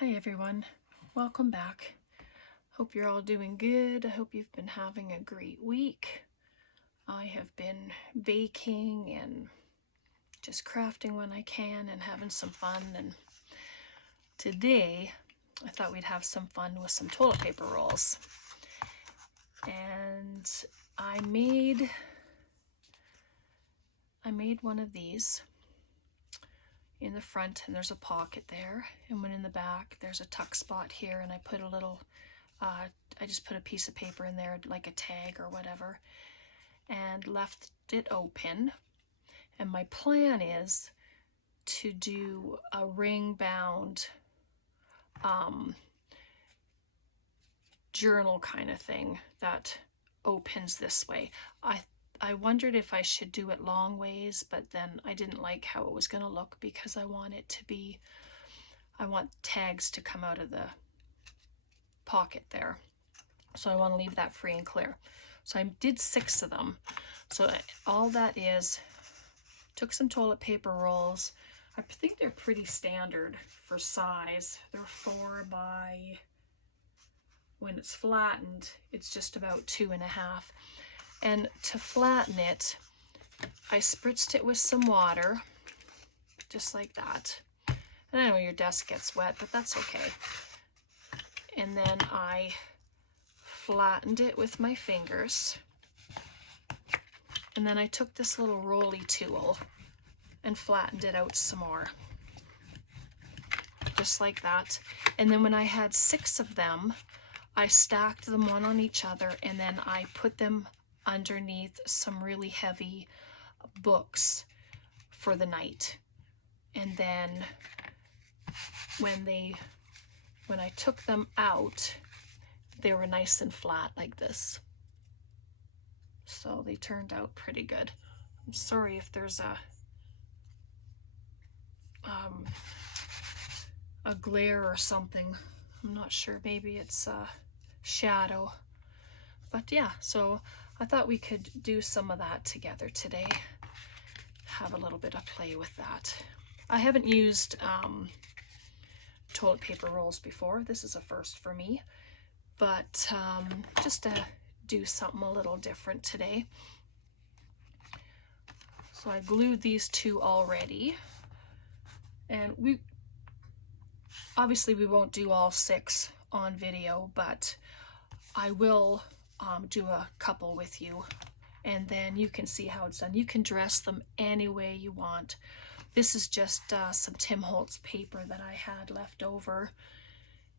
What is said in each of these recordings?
Hi everyone, welcome back. Hope you're all doing good. I hope you've been having a great week. I have been baking and just crafting when I can and having some fun. And today I thought we'd have some fun with some toilet paper rolls. And I made one of these in the front, and there's a pocket there, and one in the back there's a tuck spot here, and I put a little I just put a piece of paper in there like a tag or whatever and left it open. And my plan is to do a ring bound journal kind of thing that opens this way. I wondered if I should do it long ways, but then I didn't like how it was going to look because I want tags to come out of the pocket there. So I want to leave that free and clear. So I did 6 of them. So all that is, took some toilet paper rolls. I think they're pretty standard for size. They're 4 by, when it's flattened, it's just about 2.5. And to flatten it, I spritzed it with some water, just like that. And I know your desk gets wet, but that's okay. And then I flattened it with my fingers. And then I took this little rolly tool and flattened it out some more. Just like that. And then when I had 6 of them, I stacked them one on each other, and then I put them underneath some really heavy books for the night. And then when I took them out, they were nice and flat like this. So they turned out pretty good. I'm sorry if there's a glare or something. I'm not sure, maybe it's a shadow. But yeah, so I thought we could do some of that together today. Have a little bit of play with that. I haven't used toilet paper rolls before. This is a first for me, but just to do something a little different today. So I glued these 2 already, and we won't do all 6 on video, but I will do a couple with you, and then you can see how it's done. You can dress them any way you want. This is just some Tim Holtz paper that I had left over,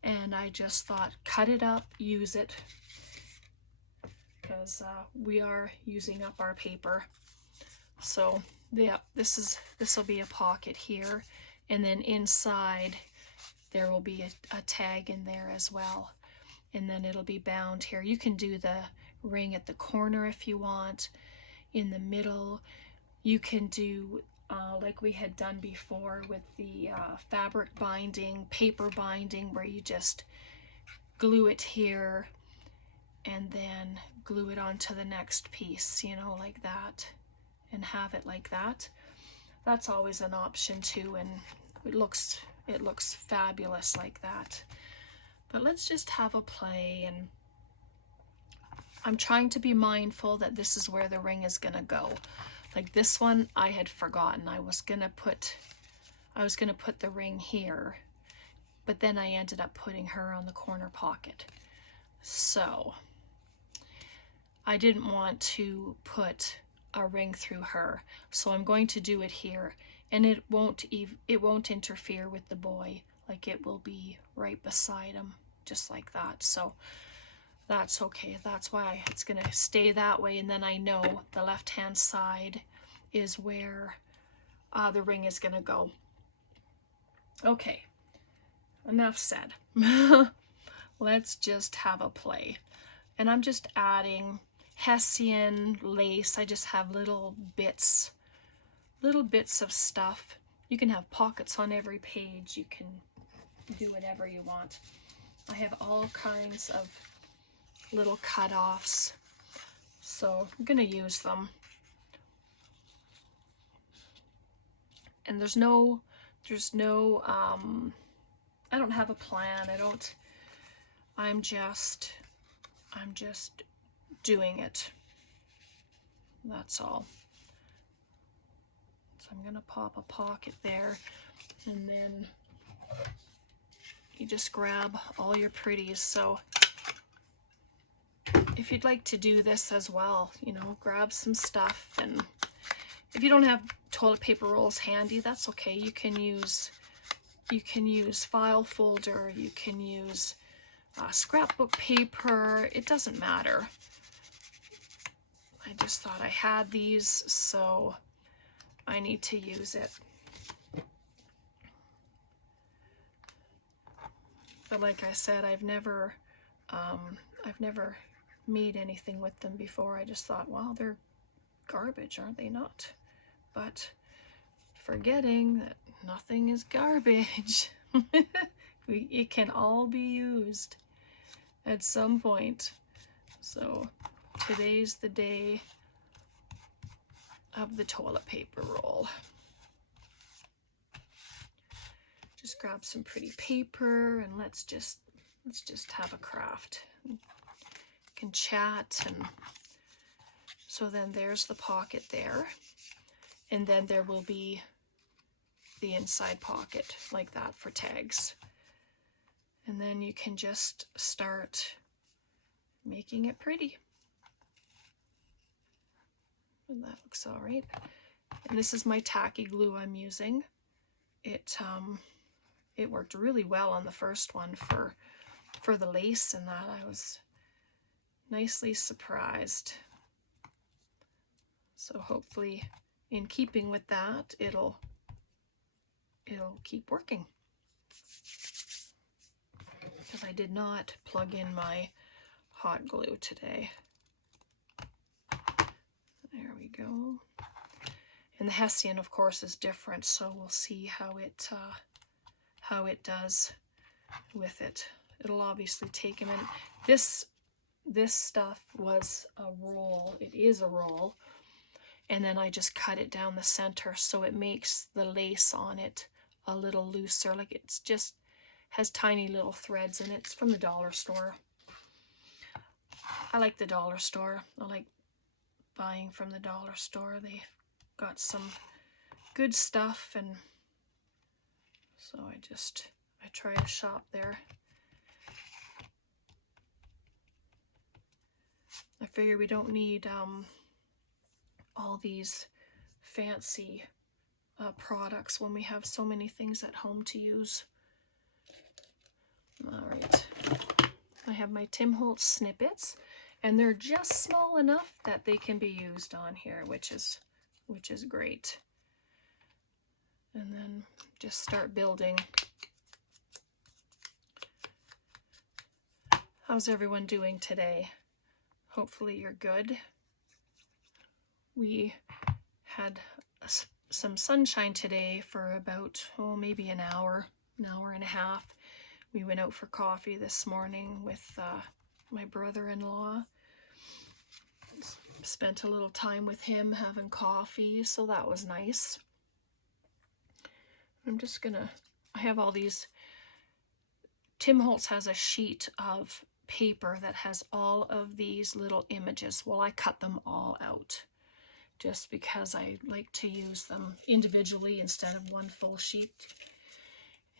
and I just thought, cut it up, use it, because we are using up our paper. So yeah, this will be a pocket here, and then inside there will be a tag in there as well, and then it'll be bound here. You can do the ring at the corner if you want, in the middle. You can do like we had done before with the fabric binding, paper binding, where you just glue it here and then glue it onto the next piece, you know, like that, and have it like that. That's always an option too, and it looks fabulous like that. But let's just have a play, and I'm trying to be mindful that this is where the ring is gonna go. Like this one, I had forgotten. I was gonna put the ring here, but then I ended up putting her on the corner pocket. So I didn't want to put a ring through her, so I'm going to do it here, and it won't interfere with the boy. Like, it will be right beside him, just like that. So that's okay. That's why it's gonna stay that way, and then I know the left hand side is where the ring is gonna go. Okay, enough said. Let's just have a play. And I'm just adding Hessian lace. I just have little bits of stuff. You can have pockets on every page. You can do whatever you want. I have all kinds of little cut-offs, so I'm gonna use them. And there's no don't have a plan. I'm just doing it. That's all. So I'm gonna pop a pocket there, and then you just grab all your pretties. So if you'd like to do this as well, you know, grab some stuff, and if you don't have toilet paper rolls handy, that's okay. You can use file folder, you can use scrapbook paper, it doesn't matter. I just thought I had these, so I need to use it. But like I said, I've never made anything with them before. I just thought, wow, they're garbage, aren't they not? But forgetting that nothing is garbage. It can all be used at some point. So today's the day of the toilet paper roll. Just grab some pretty paper and let's just have a craft. You can chat. And so then there's the pocket there, and then there will be the inside pocket like that for tags. And then you can just start making it pretty. And that looks all right. And this is my tacky glue I'm using. It worked really well on the first one for the lace and that. I was nicely surprised. So hopefully, in keeping with that, it'll keep working. Because I did not plug in my hot glue today. There we go. And the Hessian, of course, is different, so we'll see how it does with it. It'll obviously take a minute. This stuff was a roll. It is a roll. And then I just cut it down the center, so it makes the lace on it a little looser. Like, it's just has tiny little threads in it. It's from the dollar store. I like the dollar store. I like buying from the dollar store. They've got some good stuff, and so I try to shop there. I figure we don't need all these fancy products when we have so many things at home to use. All right, I have my Tim Holtz snippets, and they're just small enough that they can be used on here, which is great. And then just start building. How's everyone doing today? Hopefully you're good. We had some sunshine today for about, maybe an hour and a half. We went out for coffee this morning with my brother-in-law. Spent a little time with him having coffee, so that was nice. I have all these. Tim Holtz has a sheet of paper that has all of these little images. Well, I cut them all out just because I like to use them individually instead of one full sheet.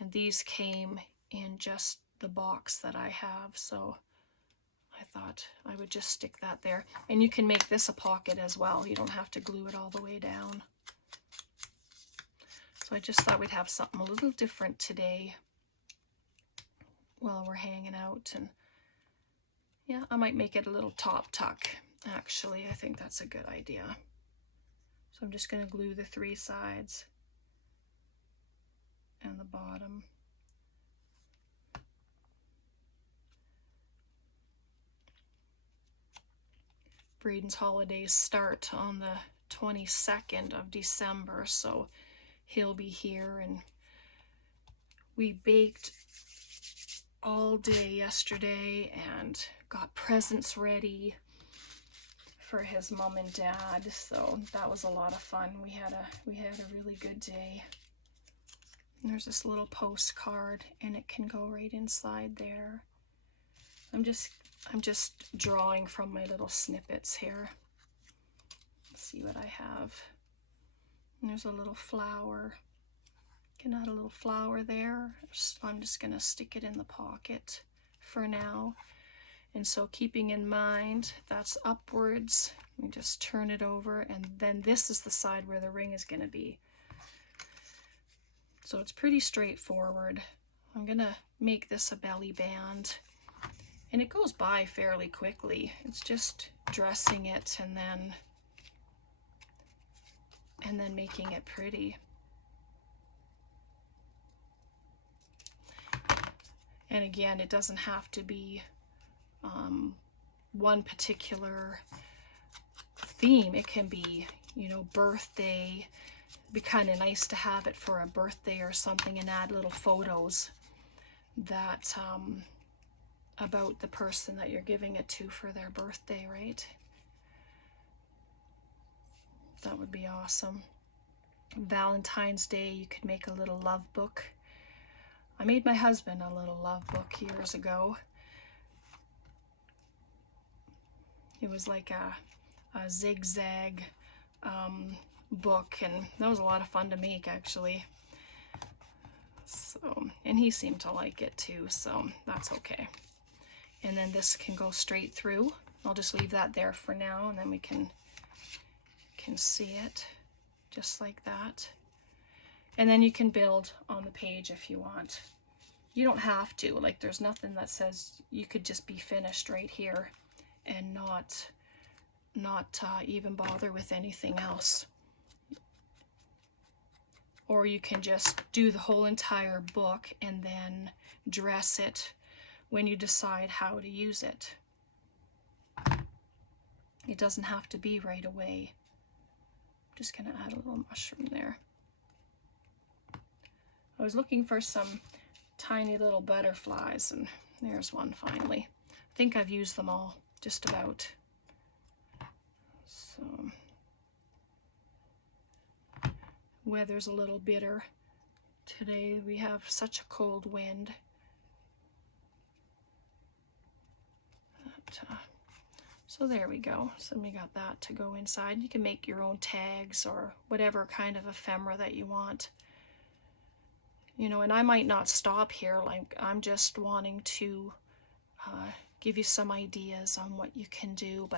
And these came in just the box that I have, so I thought I would just stick that there. And you can make this a pocket as well. You don't have to glue it all the way down. So I just thought we'd have something a little different today while we're hanging out. And yeah, I might make it a little top tuck, actually. I think that's a good idea. So I'm just going to glue the 3 sides and the bottom. Braden's holidays start on the 22nd of December, so he'll be here, and we baked all day yesterday and got presents ready for his mom and dad, so that was a lot of fun. We had a really good day. And there's this little postcard, and it can go right inside there. I'm just drawing from my little snippets here. Let's see what I have. And there's a little flower. Can add a little flower there. I'm just going to stick it in the pocket for now. And so keeping in mind that's upwards, we just turn it over, and then this is the side where the ring is going to be. So it's pretty straightforward. I'm going to make this a belly band, and it goes by fairly quickly. It's just dressing it and then making it pretty. And again, it doesn't have to be one particular theme. It can be, you know, birthday. It'd be kind of nice to have it for a birthday or something, and add little photos that about the person that you're giving it to for their birthday, right? That would be awesome. Valentine's Day, you could make a little love book. I made my husband a little love book years ago. It was like a zigzag book, and that was a lot of fun to make, actually. So, and he seemed to like it too, so that's okay. And then this can go straight through. I'll just leave that there for now, and then we can see it just like that. And then you can build on the page if you want. You don't have to, like, there's nothing that says you could just be finished right here and not even bother with anything else. Or you can just do the whole entire book and then dress it when you decide how to use it. It doesn't have to be right away. I'm just going to add a little mushroom there. I was looking for some tiny little butterflies, and there's one finally. I think I've used them all, just about. So, weather's a little bitter today. We have such a cold wind. So there we go. So we got that to go inside. You can make your own tags or whatever kind of ephemera that you want. You know, and I might not stop here. Like, I'm just wanting to give you some ideas on what you can do.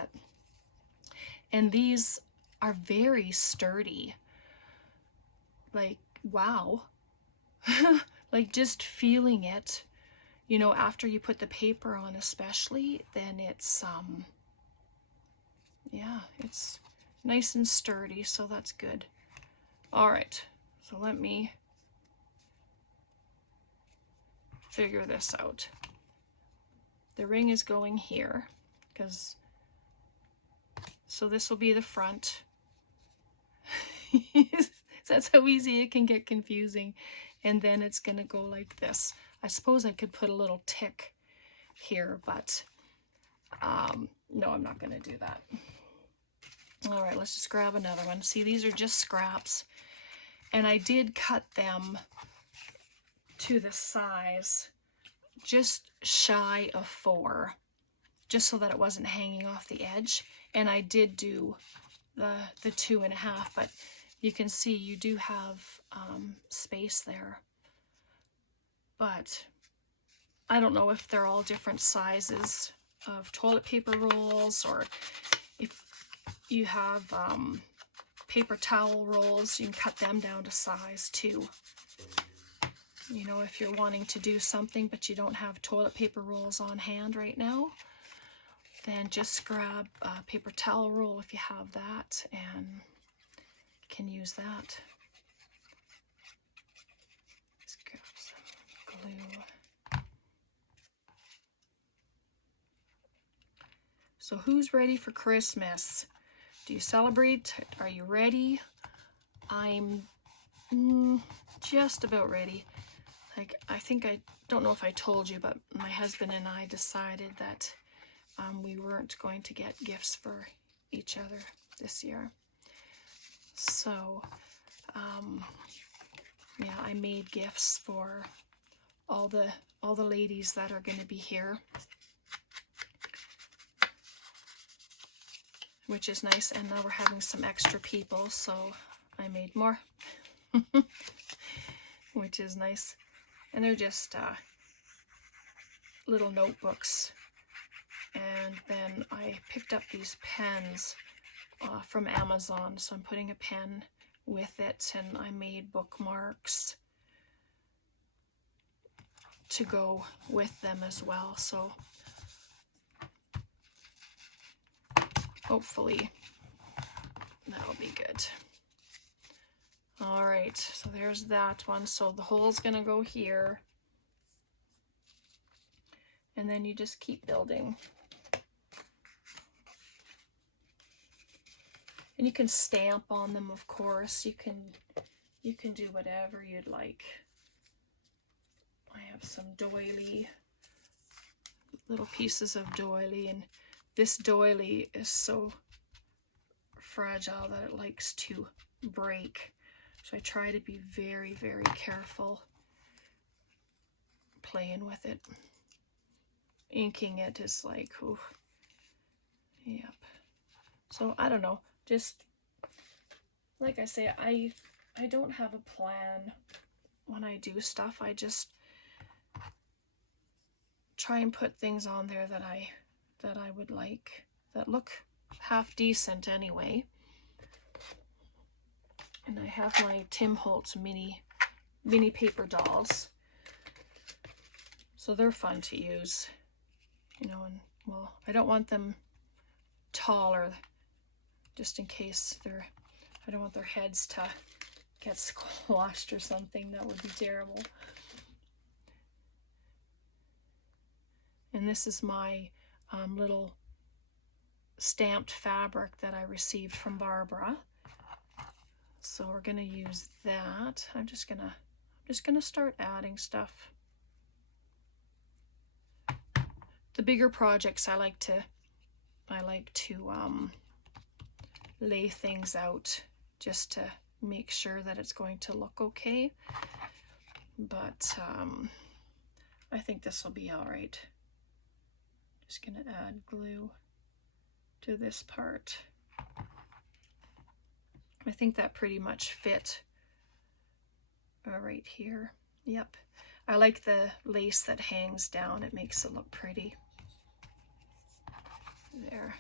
And these are very sturdy. Like, wow. Like, just feeling it, you know, after you put the paper on especially, then it's, yeah, it's nice and sturdy, so that's good. All right, so let me figure this out. The ring is going here, because, so this will be the front. That's how easy it can get confusing. And then it's going to go like this. I suppose I could put a little tick here, but no, I'm not going to do that. All right, let's just grab another one. See, these are just scraps, and I did cut them to the size just shy of 4, just so that it wasn't hanging off the edge. And I did do the 2.5, but you can see you do have space there. But I don't know if they're all different sizes of toilet paper rolls, or if you have paper towel rolls, you can cut them down to size too. You know, if you're wanting to do something but you don't have toilet paper rolls on hand right now, then just grab a paper towel roll if you have that, and can use that. Let's grab some glue. So who's ready for Christmas? Do you celebrate? Are you ready? I'm just about ready. Like, I don't know if I told you, but my husband and I decided that we weren't going to get gifts for each other this year. So yeah, I made gifts for all the ladies that are going to be here, which is nice. And now we're having some extra people, so I made more, which is nice. And they're just little notebooks. And then I picked up these pens from Amazon, so I'm putting a pen with it, and I made bookmarks to go with them as well, so hopefully that'll be good. All right, so there's that one. So the hole's gonna go here, and then you just keep building. And you can stamp on them, of course. You can do whatever you'd like. I have some doily, little pieces of doily, and this doily is so fragile that it likes to break. So I try to be very, very careful playing with it. Inking it is like, ooh, yep. So I don't know, just like I say, I don't have a plan when I do stuff. I just try and put things on there that I would like, that look half decent anyway. And I have my Tim Holtz mini paper dolls, so they're fun to use, you know. And well, I don't want them taller, just in case I don't want their heads to get squashed or something. That would be terrible. And this is my little stamped fabric that I received from Barbara. So we're gonna use that. I'm just gonna start adding stuff. The bigger projects I like to lay things out just to make sure that it's going to look okay. But I think this will be all right. Just gonna add glue to this part. I think that pretty much fit right here. Yep. I like the lace that hangs down. It makes it look pretty. There.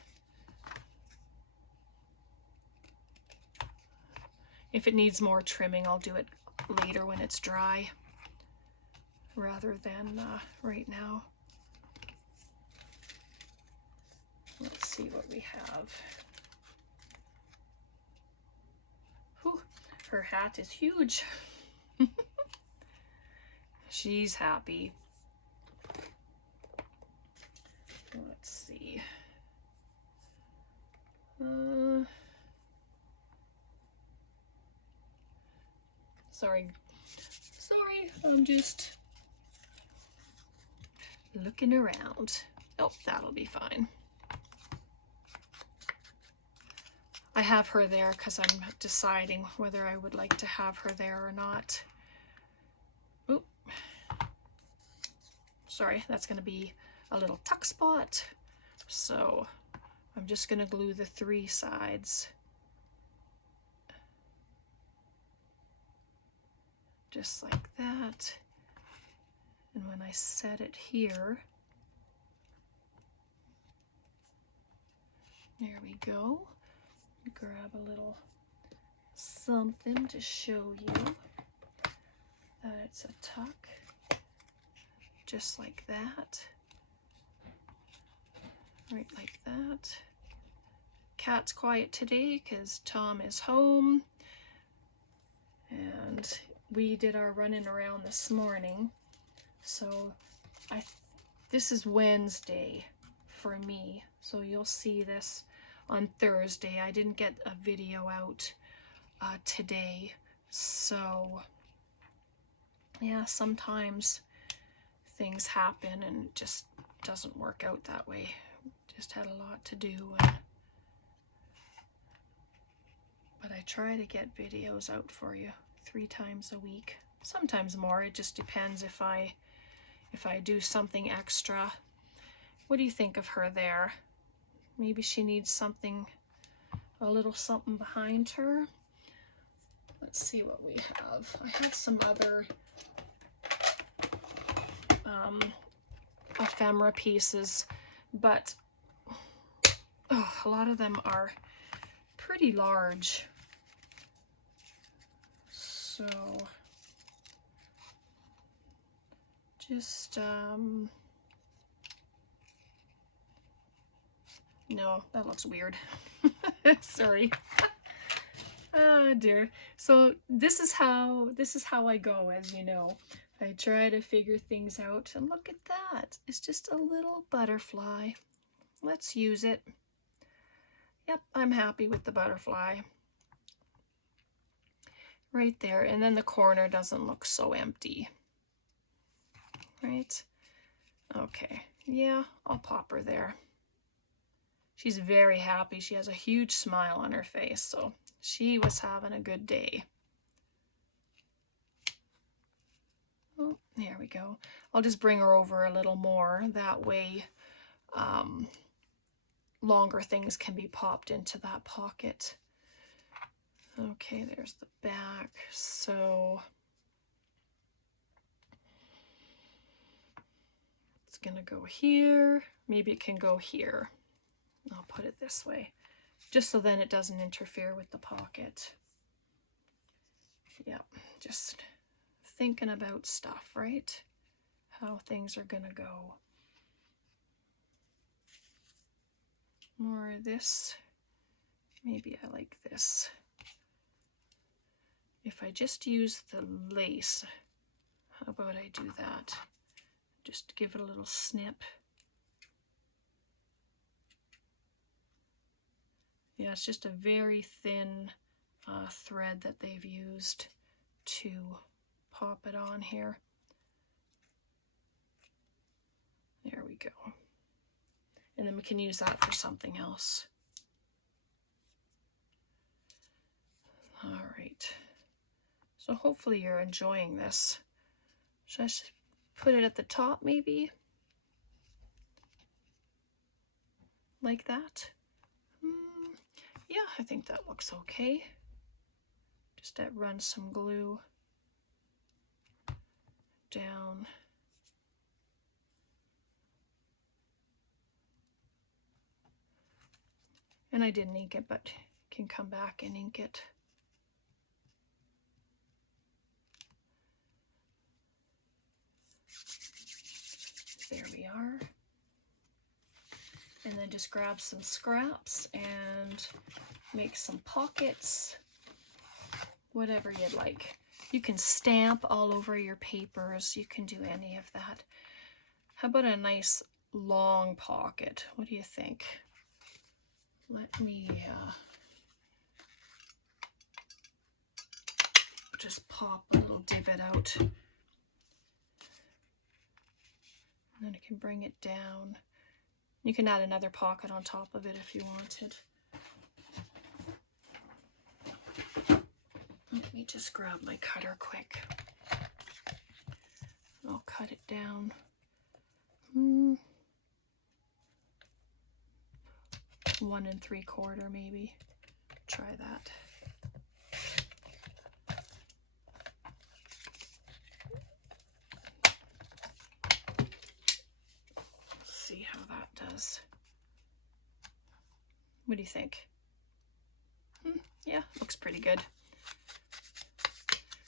If it needs more trimming, I'll do it later when it's dry, rather than right now. Let's see what we have. Whew, her hat is huge. She's happy. Let's see. Sorry, I'm just looking around. Oh, that'll be fine. I have her there because I'm deciding whether I would like to have her there or not. Oop. Sorry, that's going to be a little tuck spot. So I'm just going to glue the 3 sides. Just like that. And when I set it here, there we go. Grab a little something to show you that it's a tuck, just like that, right like that. Cat's quiet today because Tom is home, and we did our running around this morning, so this is Wednesday for me, so you'll see this on Thursday. I didn't get a video out today, so yeah, sometimes things happen and it just doesn't work out that way. Just had a lot to do, but I try to get videos out for you 3 times a week. sometimes more. It just depends if I do something extra. What do you think of her there? Maybe she needs something, a little something behind her. Let's see what we have. I have some other ephemera pieces, but a lot of them are pretty large. So just, no, that looks weird. Sorry. Oh dear. So this is how I go, as you know. I try to figure things out, and look at that. It's just a little butterfly. Let's use it. Yep, I'm happy with the butterfly. Right there, and then the corner doesn't look so empty. Right? Okay, yeah, I'll pop her there. She's very happy. She has a huge smile on her face, so she was having a good day. Oh, there we go. I'll just bring her over a little more. That way, longer things can be popped into that pocket. Okay, there's the back. So it's gonna go here. Maybe it can go here. I'll put it this way, just so then it doesn't interfere with the pocket. Yep, just thinking about stuff, right? How things are gonna go. More of this. Maybe I like this. If I just use the lace, how about I do that? Just give it a little snip. Yeah, it's just a very thin thread that they've used to pop it on here. There we go. And then we can use that for something else. All right. So hopefully you're enjoying this. Should I just put it at the top maybe? Like that? Yeah, I think that looks okay. Just run some glue down. And I didn't ink it, but can come back and ink it. There we are. And then just grab some scraps and make some pockets, whatever you'd like. You can stamp all over your papers. You can do any of that. How about a nice long pocket? What do you think? Let me just pop a little divot out. And then I can bring it down. You can add another pocket on top of it if you wanted. Let me just grab my cutter quick. I'll cut it down. 1 3/4 maybe. Try that. See how that does. What do you think? Yeah, looks pretty good.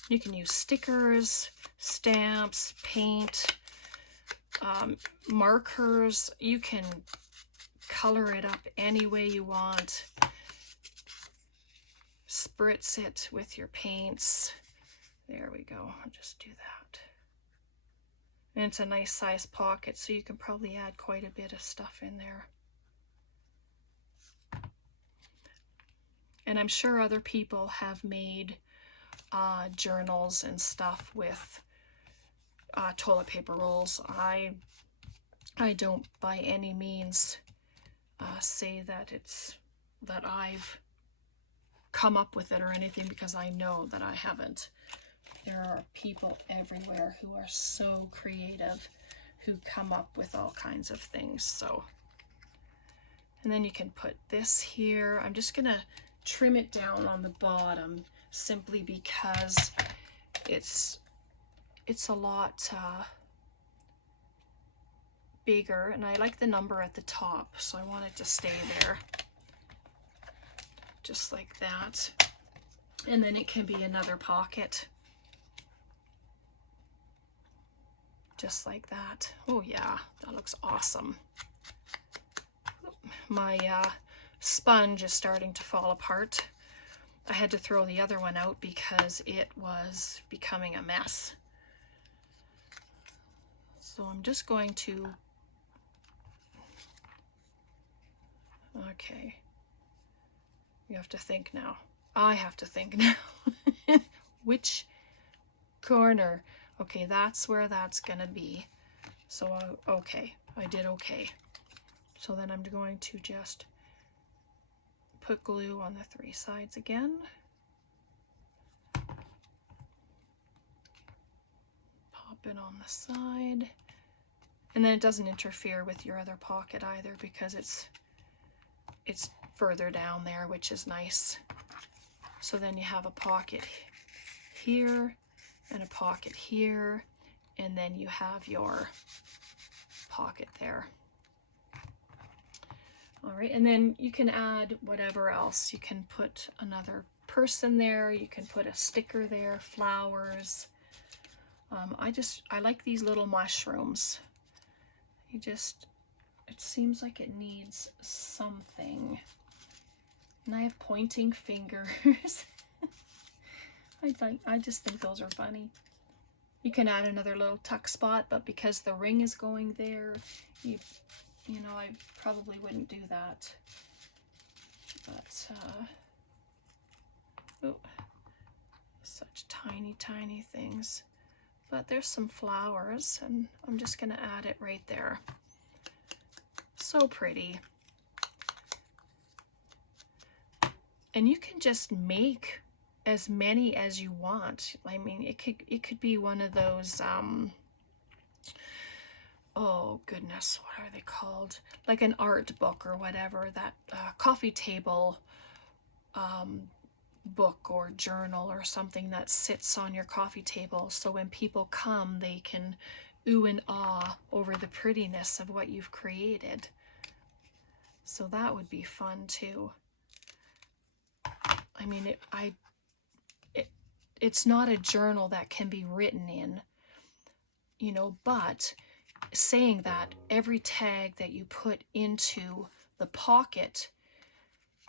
You can use stickers, stamps, paint, markers. You can color it up any way you want. Spritz it with your paints. There we go. I'll just do that. And it's a nice size pocket, so you can probably add quite a bit of stuff in there. And I'm sure other people have made journals and stuff with toilet paper rolls. I don't by any means say that I've come up with it or anything, because I know that I haven't. there are people everywhere who are so creative, who come up with all kinds of things. So, and then you can put this here. I'm just gonna trim it down on the bottom simply because it's a lot bigger, and I like the number at the top, so I want it to stay there, just like that. And then it can be another pocket, just like that. Oh yeah, that looks awesome. My sponge is starting to fall apart. I had to throw the other one out because it was becoming a mess. So I'm just going to, okay, you have to think now. I have to think now. Which corner? Okay, that's where that's gonna be. So, okay, I did okay. So then I'm going to just put glue on the 3 sides again. Pop it on the side. And then it doesn't interfere with your other pocket either because it's further down there, which is nice. So then you have a pocket here and a pocket here, and then you have your pocket there. All right, and then you can add whatever else. You can put another person there, you can put a sticker there, flowers. I like these little mushrooms. It seems like it needs something. And I have pointing fingers. I just think those are funny. You can add another little tuck spot, but because the ring is going there, you know, I probably wouldn't do that. But oh, such tiny, tiny things. But there's some flowers, and I'm just gonna add it right there. So pretty. And you can just make as many as you want. I mean, it could be one of those oh goodness, what are they called? Like an art book or whatever, that coffee table book or journal or something that sits on your coffee table, so when people come they can ooh and ah over the prettiness of what you've created. So that would be fun too. I mean, it's not a journal that can be written in, you know, but saying that, every tag that you put into the pocket,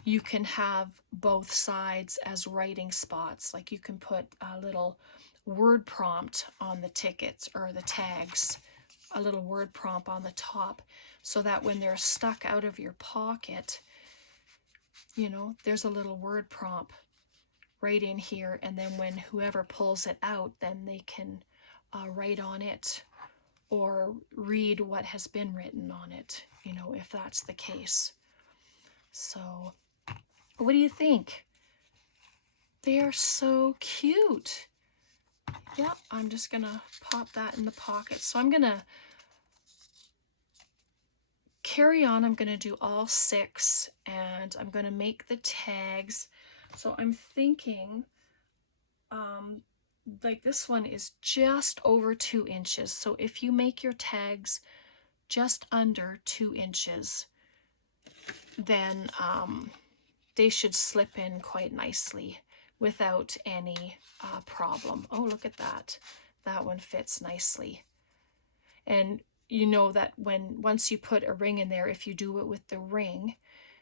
you can have both sides as writing spots. Like you can put a little word prompt on the tickets or the tags, a little word prompt on the top, so that when they're stuck out of your pocket, you know, there's a little word prompt right in here, and then when whoever pulls it out, then they can write on it or read what has been written on it, you know, if that's the case. So what do you think? They are so cute. Yeah, I'm just gonna pop that in the pocket. So I'm gonna carry on. I'm gonna do all 6, and I'm gonna make the tags. So I'm thinking, like this one is just over 2 inches. So if you make your tags just under 2 inches, then they should slip in quite nicely without any problem. Oh, look at that. That one fits nicely. And you know that once you put a ring in there, if you do it with the ring,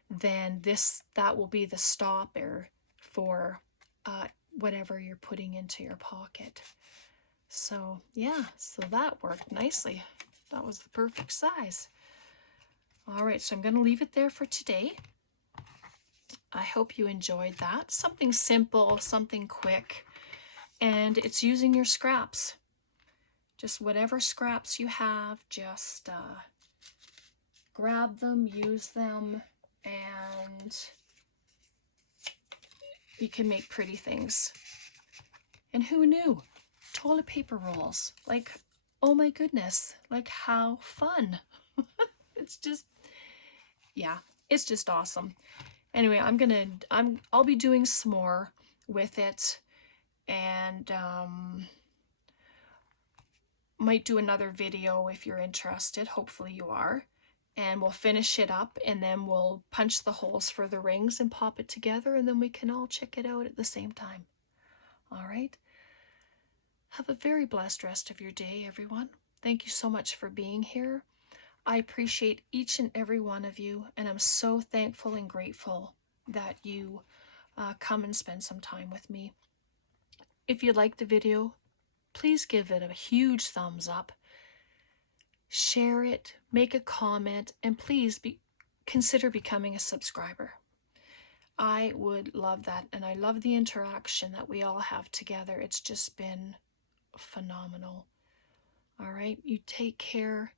then that will be the stopper for whatever you're putting into your pocket. So yeah, so that worked nicely. That was the perfect size. All right, so I'm going to leave it there for today. I hope you enjoyed that. Something simple, something quick, and it's using your scraps. Just whatever scraps you have, just grab them, use them, and you can make pretty things. And who knew? toilet paper rolls. Like, oh my goodness, like how fun. It's just, yeah, it's just awesome. Anyway, I'll be doing some more with it, and might do another video if you're interested. Hopefully you are. And we'll finish it up, and then we'll punch the holes for the rings and pop it together, and then we can all check it out at the same time. All right? Have a very blessed rest of your day, everyone. Thank you so much for being here. I appreciate each and every one of you, and I'm so thankful and grateful that you come and spend some time with me. If you liked the video, please give it a huge thumbs up. Share it, make a comment, and please consider becoming a subscriber. I would love that, and I love the interaction that we all have together. It's just been phenomenal. All right, you take care.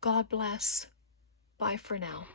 God bless. Bye for now.